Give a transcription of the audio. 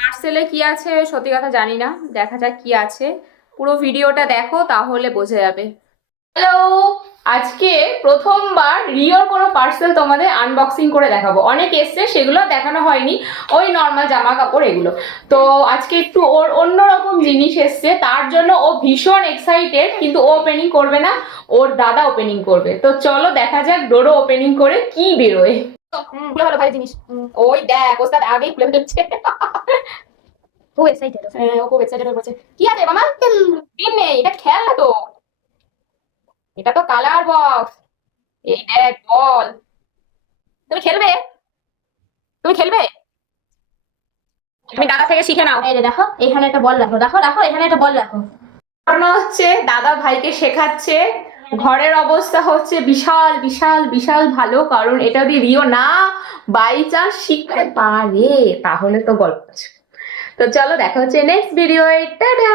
পার্সেলে কি আছে সত্যি কথা জানি না, দেখা যাক কি আছে। পুরো ভিডিওটা দেখো তাহলে বোঝা যাবে। হ্যালো, আজকে প্রথমবার রিওর কোনো পার্সেল তোমাদের আনবক্সিং করে দেখাবো। অনেক এসছে, সেগুলো দেখানো হয়নি, ওই নর্মাল জামা কাপড় এগুলো। তো আজকে একটু ওর অন্যরকম জিনিস এসছে, তার জন্য ও ভীষণ এক্সাইটেড, কিন্তু ও ওপেনিং করবে না, ওর দাদা ওপেনিং করবে। তো চলো দেখা যাক ডোরো ওপেনিং করে কি বেরোয়। খুলে ভালো ভাই জিনিস, ওই দেখ ওস্তাদ আগেই খুলে ফেলছে। ও এক্সাইটেড, হ্যাঁ ও খুব এক্সাইটেড হয়ে পড়ছে। কি আছে মামা? পিন নেই, এটা খেলনা তো, এটা তো কালার বক্স। এই দেখ বল, তুমি খেলবে? তুমি খেলবে? তুমি দাদা থেকে শিখে নাও। এই যে দেখো এখানে একটা বল রাখো, দেখো দেখো এখানে একটা বল রাখো। ঘটনা হচ্ছে দাদা ভাইকে শেখাচ্ছে। ঘরের অবস্থা হচ্ছে বিশাল বিশাল বিশাল ভালো, কারণ এটা যদি রিও না বাই চান্স শিখতে পারে তাহলে তো গল্প আছে। তো চলো দেখা হচ্ছে নেক্সট ভিডিও। টাটা।